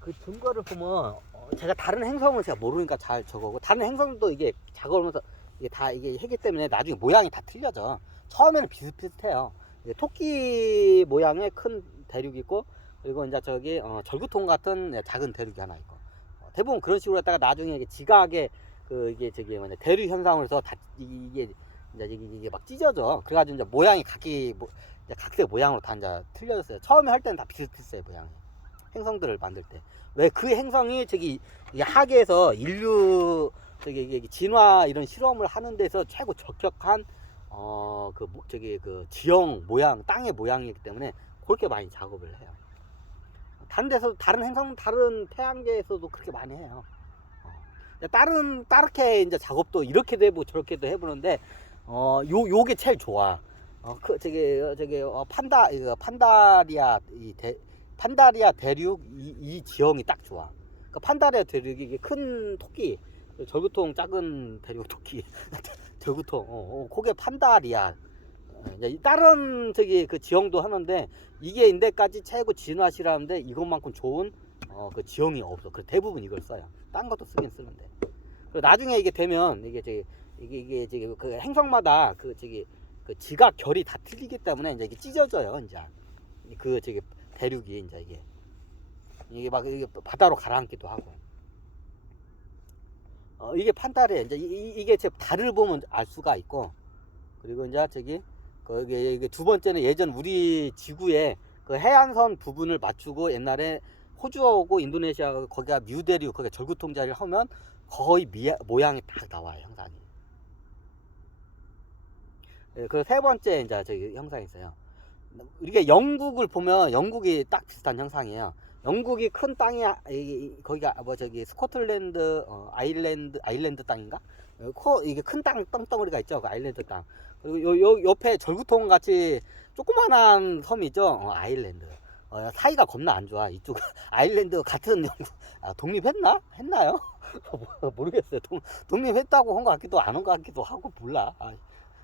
그 증거를 보면 제가 다른 행성은 제가 모르니까 잘 저거고, 다른 행성도 이게 작업하면서 이게 다 이게 했기 때문에 나중에 모양이 다 틀려져. 처음에는 비슷비슷해요. 이게 토끼 모양의 큰 대륙이 있고, 그리고 이제 저기 절구통 같은 작은 대륙이 하나 있고, 대부분 그런 식으로 했다가 나중에 이게 지각의 그 이게 저기 뭐냐 대륙 현상으로 해서 다 이게 이제 이게 막 찢어져. 그래가지고 이제 모양이 이제 각색 모양으로 다 이제 틀려졌어요. 처음에 할 때는 다 비슷비슷해요, 모양이. 행성들을 만들 때. 왜 그 행성이 저기 하계에서 인류 저기 이게 진화 이런 실험을 하는 데서 최고 적격한 저기 그 지형 모양, 땅의 모양이기 때문에 그렇게 많이 작업을 해요. 다른 데서 다른 행성, 다른 태양계에서도 그렇게 많이 해요. 다르게 이제 작업도 이렇게도 해보고 저렇게도 해보는데 요게 제일 좋아. 판다리아 대륙 이 지형이 딱 좋아. 그 판다리아 대륙이 이게 큰 토끼, 절구통 작은 대륙 토끼, 절구통, 그게 판다리아. 다른 저기 그 지형도 하는데 이게 인데까지 최고 진화시라는데 이것만큼 좋은 그 지형이 없어. 그래서 대부분 이걸 써요. 딴 것도 쓰긴 쓰는데. 그리고 나중에 이게 되면 이게 저기 그 행성마다 그 저기 그 지각 결이 다 틀리기 때문에 이제 이게 찢어져요. 이제 그 저기 대륙이 이제 이게 막 이게 바다로 가라앉기도 하고. 이게 판다리아. 이제 이게 제 달을 보면 알 수가 있고, 그리고 이제 저기 거기 이게 두 번째는 예전 우리 지구의 그 해안선 부분을 맞추고 옛날에 호주하고 인도네시아 거기가 뉴대륙 거기 절구통 자리를 하면 거의 모양이 딱 나와요, 형상이. 그리고 세 번째 이제 저기 형상이 있어요. 이게 영국을 보면 영국이 딱 비슷한 형상이에요. 영국이 큰 땅이 거기가 뭐 저기 스코틀랜드 아일랜드 땅인가? 이게 큰 땅덩어리가 있죠, 그 아일랜드 땅. 그리고 요 옆에 절구통 같이 조그만한 섬이 있죠, 아일랜드. 사이가 겁나 안 좋아. 이쪽 아일랜드 같은 영국 독립했나요? 모르겠어요. 독립했다고 한 것 같기도 안 한 것 같기도 하고 몰라.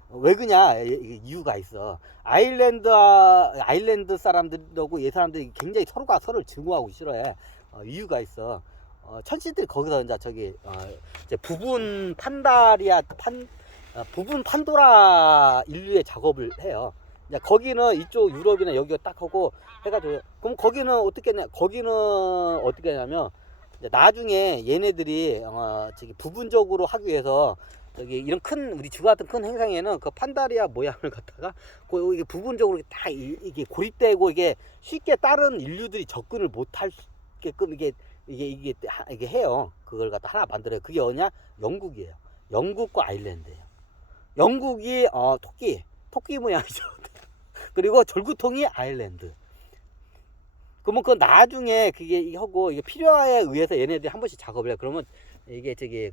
왜 그냐? 이유가 있어. 아일랜드 사람들하고 얘 사람들이 굉장히 서로가 서로를 증오하고 싫어해. 이유가 있어. 천신들이 거기서 이제 저기 이제 부분 판도라 인류의 작업을 해요. 이제 거기는 이쪽 유럽이나 여기가 딱 하고 해가지고, 그럼 거기는 어떻게 하냐면 이제 나중에 얘네들이 저기 부분적으로 하기 위해서 저기 이런 우리 지구 같은 큰 행성에는 그 판다리아 모양을 갖다가 이게 부분적으로 다 이게 고립되고 이게 쉽게 다른 인류들이 접근을 못할 게끔 이게 해요. 그걸 갖다 하나 만들어요. 그게 어디냐? 영국이에요. 영국과 아일랜드예요. 영국이 토끼 모양이죠. 그리고 절구통이 아일랜드. 그러면 그 나중에 그게 하고 이게 필요에 의해서 얘네들이 한 번씩 작업을 해요. 그러면 이게 저기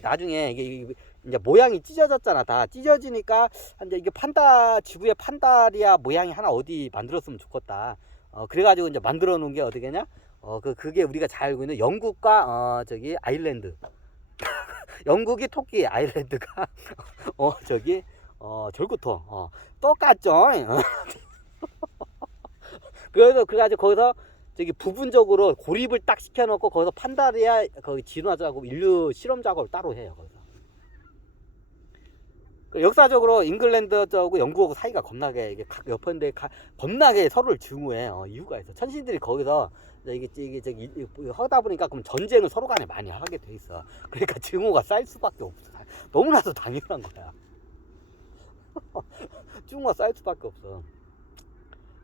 나중에 이게 이제 모양이 찢어졌잖아. 다 찢어지니까 이제 이게 지구의 판다리아 모양이 하나 어디 만들었으면 좋겠다. 그래가지고 이제 만들어 놓은 게 어떻게냐? 그게 우리가 잘 알고 있는 영국과 저기 아일랜드. 영국이 토끼, 아일랜드가 저기 절구통. 똑같죠. 그래가지고 거기서 저기 부분적으로 고립을 딱 시켜놓고 거기서 판다리아 거기 진화 작업, 인류 실험 작업을 따로 해요. 거기서. 역사적으로 잉글랜드 쪽하고 영국하고 사이가 겁나게 이게 옆인데 겁나게 서로를 증오해. 이유가 있어. 천신들이 거기서 이게 저기 하다 보니까 그럼 전쟁을 서로 간에 많이 하게 돼 있어. 그러니까 증오가 쌓일 수밖에 없어. 너무나도 당연한 거야. 증오가 쌓일 수밖에 없어.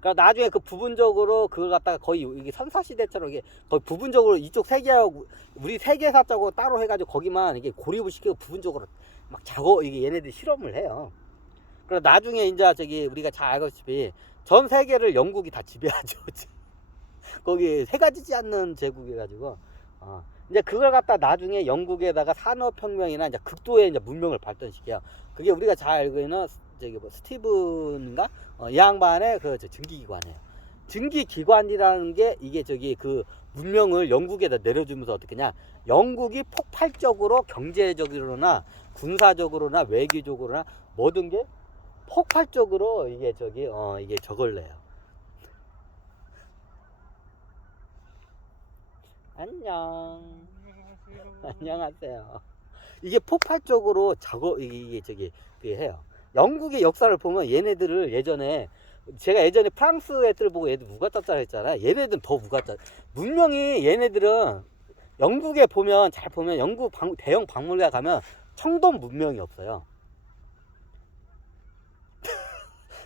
그러니까 나중에 그 부분적으로 그걸 갖다가 거의 이게 선사시대처럼 이게 거의 부분적으로 이쪽 세계하고 우리 세계사 쪽으로 따로 해가지고 거기만 이게 고립을 시키고 부분적으로 막 이게 얘네들이 실험을 해요. 그래서 나중에 이제 저기 우리가 잘 알다시피 전 세계를 영국이 다 지배하죠. 거기 세 가지지 않는 제국이가지고 이제 그걸 갖다 나중에 영국에다가 산업혁명이나 이제 극도의 이제 문명을 발전시켜요. 그게 우리가 잘 알고 있는 저기 뭐 스티븐인가? 이 양반의 그 증기기관이에요. 증기기관이라는 게 이게 저기 그 문명을 영국에다 내려주면서 어떻게냐? 영국이 폭발적으로 경제적으로나 군사적으로나 외교적으로나 모든 게 폭발적으로 이게 저기 이게 저걸 내요. 안녕. 안녕하세요. 이게 폭발적으로 이게 저기 해요. 영국의 역사를 보면 얘네들을 예전에 제가 예전에 프랑스 애들 보고 얘들 무가짜짜 했잖아요. 얘네들은 더 무가짜. 문명이 얘네들은 영국에 보면 잘 보면 영국 대형 박물관 가면 청동 문명이 없어요.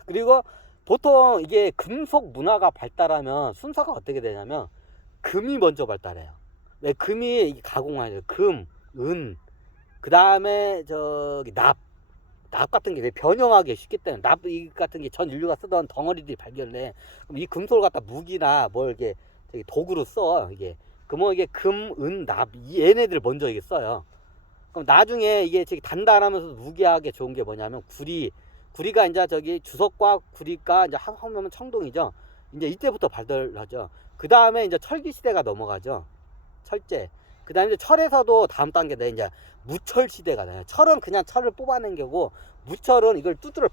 그리고 보통 이게 금속 문화가 발달하면 순서가 어떻게 되냐면 금이 먼저 발달해요. 왜 금이 가공하죠. 금, 은, 그 다음에 저기 납 같은 게 변형하기 쉽기 때문에 납 같은 게 전 인류가 쓰던 덩어리들이 발견해. 그럼 이 금속을 갖다 무기나 뭘 이게 저기 도구로 써. 이게 그러면 이게 금, 은, 납 얘네들 먼저 이게 써요. 그럼 나중에 이게 저기 단단하면서 무기하게 좋은 게 뭐냐면 구리가 이제 저기 주석과 구리가 이제 하면 청동이죠. 이제 이때부터 발달하죠. 그 다음에 이제 철기 시대가 넘어가죠. 철제. 그 다음에 철에서도 다음 단계다 이제 무철 시대가 나요. 철은 그냥 철을 뽑아낸 거고 무철은 이걸 두드러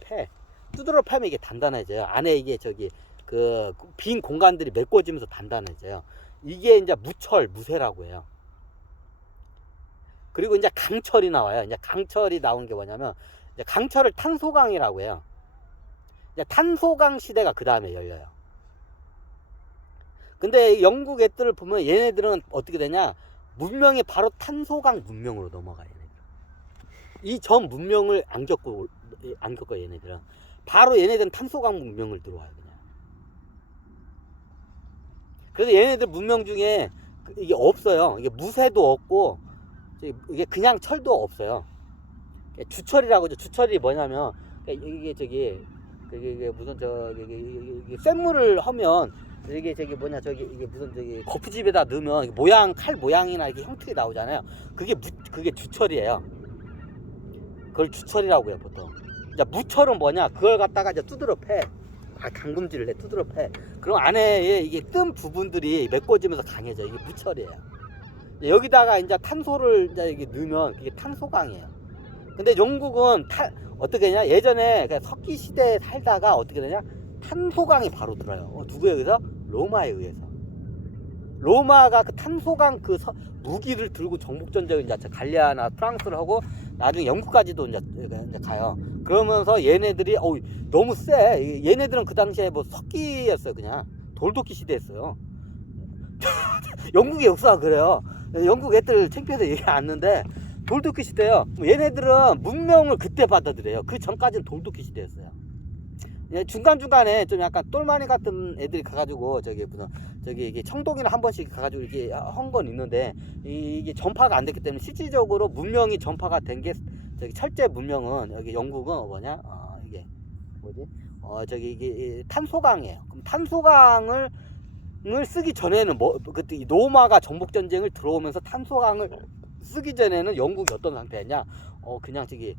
패면 이게 단단해져요. 안에 이게 저기 그 빈 공간들이 메꿔지면서 단단해져요. 이게 이제 무쇠라고 해요. 그리고 이제 강철이 나와요. 이제 강철이 나온 게 뭐냐면 이제 강철을 탄소강이라고 해요. 이제 탄소강 시대가 그 다음에 열려요. 근데 영국 애들을 보면 얘네들은 어떻게 되냐? 문명이 바로 탄소강 문명으로 넘어가요. 이 전 문명을 안 겪고 얘네들은 바로 얘네들은 탄소강 문명을 들어와요. 그냥. 그래서 얘네들 문명 중에 이게 없어요. 이게 무쇠도 없고 이게 그냥 철도 없어요. 주철이라고 하죠. 주철이 뭐냐면 이게 저기 이게 무슨 저기 쇳물을 하면 이게 저기 뭐냐 저기 이게 무슨 저기 거푸집에다 넣으면 모양 칼 모양이나 이게 형태가 나오잖아요. 그게 주철이에요. 그걸 주철이라고 해요 보통. 이제 무철은 뭐냐 그걸 갖다가 이제 두드러 패. 강금질을 해 두드러 패. 그럼 안에 이게 뜬 부분들이 메꿔지면서 강해져. 이게 무철이에요. 여기다가 이제 탄소를 이제 이게 넣으면 그게 탄소강이에요. 근데 영국은 어떻게 되냐 예전에 석기 시대에 살다가 어떻게 되냐 탄소강이 바로 들어요. 누구에 의해서? 로마에 의해서. 로마가 그 탄소강 무기를 들고 정복전쟁을 이제 갈리아나 프랑스를 하고 나중에 영국까지도 이제 가요. 그러면서 얘네들이 너무 세. 얘네들은 그 당시에 뭐 석기였어요. 그냥 돌도끼 시대였어요. 영국의 역사가 그래요. 영국 애들 창피해서 얘기 안 하는데 돌도끼 시대요. 얘네들은 문명을 그때 받아들여요. 그 전까지는 돌도끼 시대였어요. 중간중간에 좀 약간 똘마니 같은 애들이 가가지고 저기 이게 청동이나 한 번씩 가가지고 이렇게 한 건 있는데 이게 전파가 안 됐기 때문에 실질적으로 문명이 전파가 된 게 저기 철제 문명은 여기 영국은 뭐냐 이게 뭐지 저기 이게 탄소강이에요. 그럼 탄소강을 쓰기 전에는 그때 로마가 정복 전쟁을 들어오면서 탄소강을 쓰기 전에는 영국이 어떤 상태였냐 그냥 저기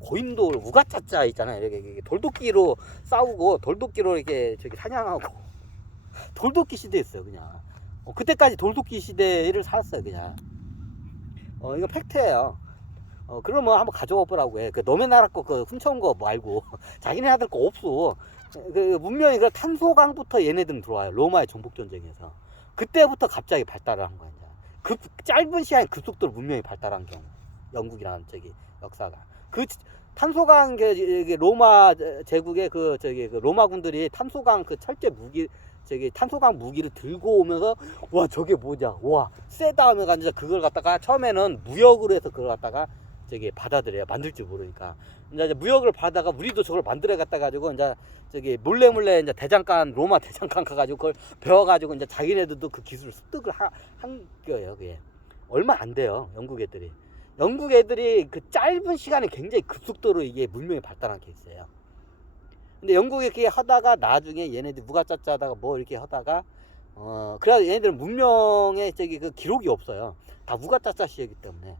고인돌 우가짜짜 있잖아요. 이렇게 돌도끼로 싸우고 돌도끼로 이렇게 저기 사냥하고 돌도끼 시대였어요. 그냥 그때까지 돌도끼 시대를 살았어요. 그냥 이거 팩트예요. 그러면 한번 가져와 보라고 해. 그 너네 나라 거 훔쳐온 거 말고 자기네 아들 거 없어. 그 문명이 그 탄소강부터 얘네들은 들어와요. 로마의 정복 전쟁에서 그때부터 갑자기 발달을 한 거야. 그 짧은 시간에 급속도로 문명이 발달한 경우 영국이라는 저기 역사가 그 탄소강 로마 제국의 그 로마군들이 탄소강 그 철제 무기 탄소강 무기를 들고 오면서 와 저게 뭐냐 와 세다 하면서 이제 그걸 갖다가 처음에는 무역으로 해서 그걸 갖다가 저기 받아들여요. 만들 줄 모르니까 이제 무역을 받다가 우리도 저걸 만들어 갖다 가지고 이제 저기 몰래 이제 로마 대장간 가가지고 그걸 배워가지고 이제 자기네들도 그 기술을 습득을 한 거예요. 그게 얼마 안 돼요. 영국 애들이 그 짧은 시간에 굉장히 급속도로 이게 문명이 발달한 케이스예요. 근데 영국이 이렇게 하다가 나중에 얘네들 무가짜짜다가 뭐 이렇게 하다가 그래야 얘네들은 문명의 저기 그 기록이 없어요. 다 무가짜짜 시이기 때문에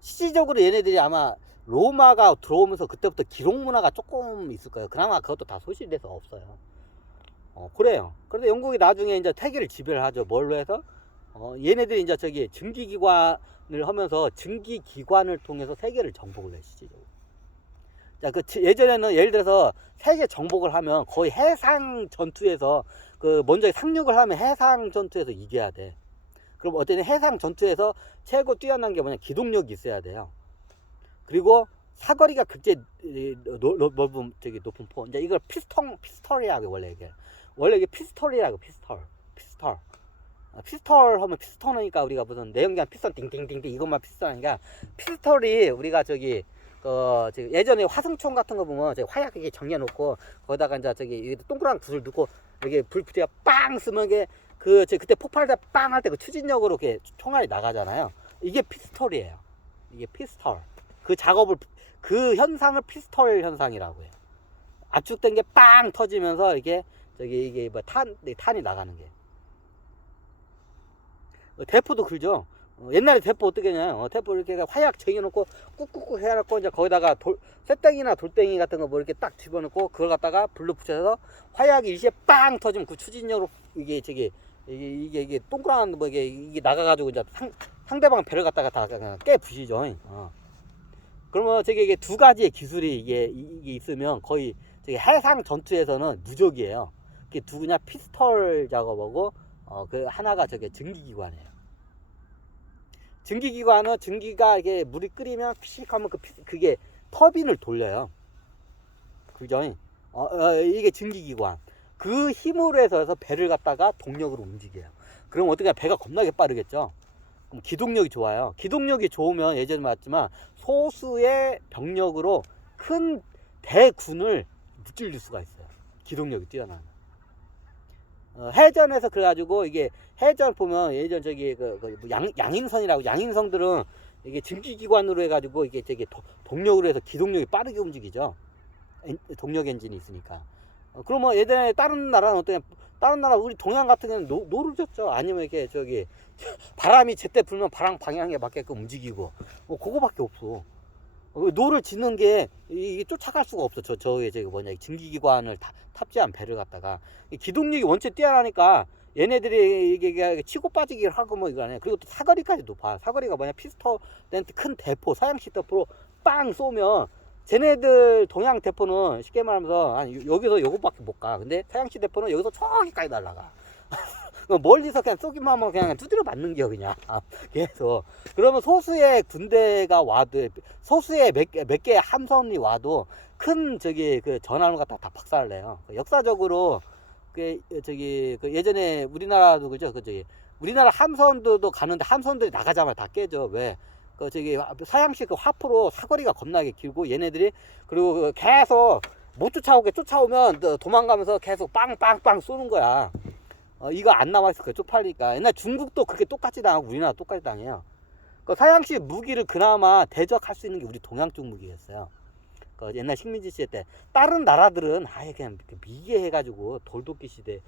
실질적으로 얘네들이 아마 로마가 들어오면서 그때부터 기록 문화가 조금 있을 거예요. 그나마 그것도 다 소실돼서 없어요. 그래요. 그런데 영국이 나중에 이제 세계를 지배를 하죠. 뭘로 해서? 얘네들이 이제 저기 증기기관을 하면서 증기기관을 통해서 세계를 정복을 해, 실질적으로. 자, 예전에는 예를 들어서 세계 정복을 하면 거의 해상 전투에서 그 먼저 상륙을 하면 해상 전투에서 이겨야 돼. 그럼 어떤 해상 전투에서 최고 뛰어난 게 뭐냐, 기동력이 있어야 돼요. 그리고 사거리가 극제 넓은 저기 높은 포. 이제 이걸 피스톨이라고 원래 이게 피스톨이라고 피스톨 하면 피스톤이니까 우리가 무슨 내연기관 피스톤 띵띵띵띵 이것만 피스톤이니까 피스톨이 우리가 저기 예전에 화승총 같은 거 보면 저기 화약 이렇게 정해놓고 거기다가 이제 저기 동그란 붓을 넣고 이렇게 불 붙여 빵 쓰면 이게 그때 폭발할 때 빵 할 때 그 추진력으로 이렇게 총알이 나가잖아요. 이게 피스톨이에요. 이게 피스톨. 그 작업을 그 현상을 피스톨 현상이라고 해요. 압축된 게 빵 터지면서 이게 뭐 탄이 나가는 게. 대포도 그죠. 옛날에 대포 어떻게 했냐, 대포 이렇게 화약 쟁여놓고 꾹꾹꾹 해놓고 이제 거기다가 쇳땡이나 돌덩이 같은 거 뭐 이렇게 딱 집어넣고 그걸 갖다가 불로 붙여서 화약이 일시에 빵 터지면 그 추진력으로 이게 동그란 뭐 이게 나가가지고 이제 상대방 배를 갖다가 다 깨 부시죠. 그러면 이게 두 가지의 기술이 이게 있으면 거의 해상 전투에서는 무적이에요. 그게 누구냐, 피스톨 작업하고 그 하나가 증기기관이에요. 증기기관은 증기가 이게 물이 끓이면 피식 하면 그게 터빈을 돌려요. 그죠? 이게 증기기관. 그 힘으로 해서 배를 갖다가 동력으로 움직여요. 그럼 어떻게 배가 겁나게 빠르겠죠? 그럼 기동력이 좋아요. 기동력이 좋으면 예전에 말했지만 소수의 병력으로 큰 대군을 무찔릴 수가 있어요. 기동력이 뛰어나면. 해전에서 그래가지고 이게 해전 보면 예전 양인선이라고, 양인성들은 이게 증기기관으로 해가지고 이게 동력으로 해서 기동력이 빠르게 움직이죠. 동력 엔진이 있으니까. 그러면 예전에 다른 나라는 다른 나라 우리 동양 같은 경우는 노를 젓죠. 아니면 이렇게 바람이 제때 불면 바람 방향에 맞게끔 움직이고 그거밖에 없어. 노를 짓는 게 이게 쫓아갈 수가 없어. 증기기관을 탑재한 배를 갖다가 기동력이 원체 뛰어나니까 얘네들이 이게 치고 빠지기를 하고 뭐 이거 아니야. 그리고 또 사거리까지 높아. 사거리가 뭐냐, 피스톨한테 큰 대포, 서양식 대포로 빵 쏘면 쟤네들 동양 대포는 쉽게 말하면서 여기서 요것밖에 못 가. 근데 서양식 대포는 여기서 저기까지 날아가. 멀리서 그냥 쏘기만 하면 그냥 두드려 맞는 게 그냥 계속. 그러면 소수의 군대가 와도, 소수의 몇 개의 함선이 와도 큰 그 전함을 갖다 다 박살을 내요. 역사적으로 예전에 우리나라도 그죠, 우리나라 함선도 가는데 함선들이 나가자마자 다 깨져. 왜? 서양식 화포로 사거리가 겁나게 길고 얘네들이 그리고 계속 못 쫓아오면 도망가면서 계속 빵빵빵 쏘는 거야. 이거 안 남아있을 거야, 쪽팔리니까. 옛날 중국도 그렇게 똑같이 당하고 우리나라 똑같이 당해요. 서양식 무기를 그나마 대적할 수 있는 게 우리 동양 쪽 무기였어요. 옛날 식민지 시대 때 다른 나라들은 아예 그냥 미개해가지고 돌도끼 시대,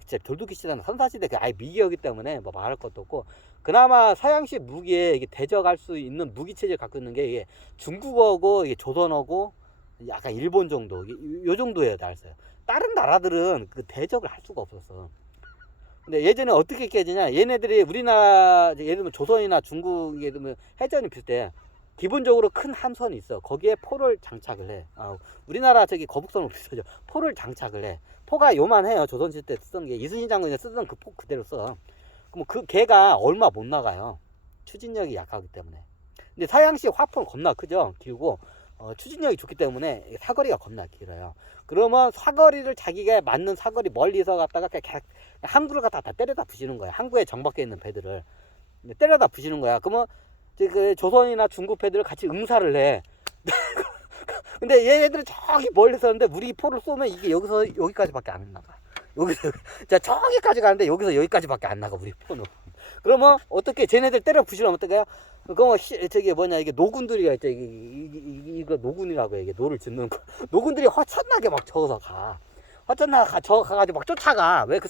진짜 돌도끼 시대는 선사 시대 아예 미개하기 때문에 뭐 말할 것도 없고, 그나마 서양식 무기에 이게 대적할 수 있는 무기 체제를 갖고 있는 게 이게 중국어고 이게 조선어고 약간 일본 정도, 요 정도예요, 날서요. 다른 나라들은 그 대적을 할 수가 없었어. 근데 예전에 어떻게 깨지냐, 얘네들이 우리나라 예를 들면 조선이나 중국 예를 들면 해전이 필 때 기본적으로 큰 함선이 있어. 거기에 포를 장착을 해. 우리나라 거북선으로 비슷하죠. 포를 장착을 해. 포가 요만해요. 조선시대 때 쓰던 게, 이순신 장군이 쓰던 그 포 그대로 써. 그럼 걔가 얼마 못 나가요. 추진력이 약하기 때문에. 근데 서양식 화포는 겁나 크죠. 길고 추진력이 좋기 때문에 사거리가 겁나 길어요. 그러면 사거리를 자기가 맞는 사거리 멀리서 갖다가 그냥 항구를 갖다 다 때려다 부시는 거야. 항구에 정박해 있는 배들을 때려다 부시는 거야. 그러면 그 조선이나 중국 배들을 같이 응사를 해. 근데 얘네들은 저기 멀리서 하는데 우리 포를 쏘면 이게 여기서 여기까지밖에 안 나가. 여기서 자 저기까지 가는데 여기서 여기까지밖에 안 나가, 우리 포는. 그러면 어떻게 쟤네들 때려 부시려면 어떻게 해요? 그거 이게 노군들이가 있죠. 이거 노군이라고 해. 이게 노를 짓는 거. 노군들이 허천나게 막 저어서 가. 허천나게 가가지고 막 쫓아가. 왜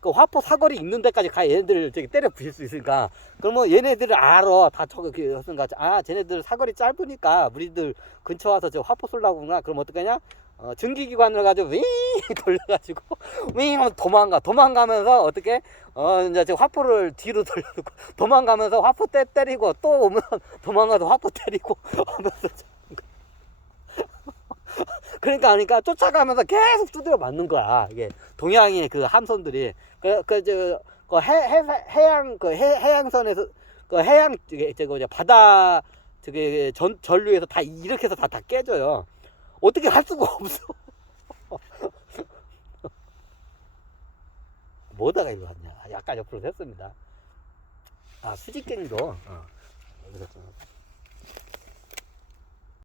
그 화포 사거리 있는 데까지 가. 얘네들을 때려 부실 수 있으니까. 그러면 얘네들을 알아. 다 했으니까. 쟤네들 사거리 짧으니까 우리들 근처 와서 저 화포 쏠라고 그러나. 그럼 어떡하냐? 증기기관을 가지고 윙 돌려가지고 윙 하면 도망가면서 어떻게 이제 저 화포를 뒤로 돌려놓고 도망가면서 화포 때리고 또 오면 도망가서 화포 때리고 하면서 그러니까 쫓아가면서 계속 두드려 맞는 거야. 이게 동양의 그 함선들이 해양 해양선에서 그 해양 저거 바다 저기 전류에서 다 이렇게 해서 다 깨져요. 어떻게 할 수가 없어. 뭐다가 이거 하냐. 약간 옆으로 샜습니다. 아 수직갱도 여기서 좀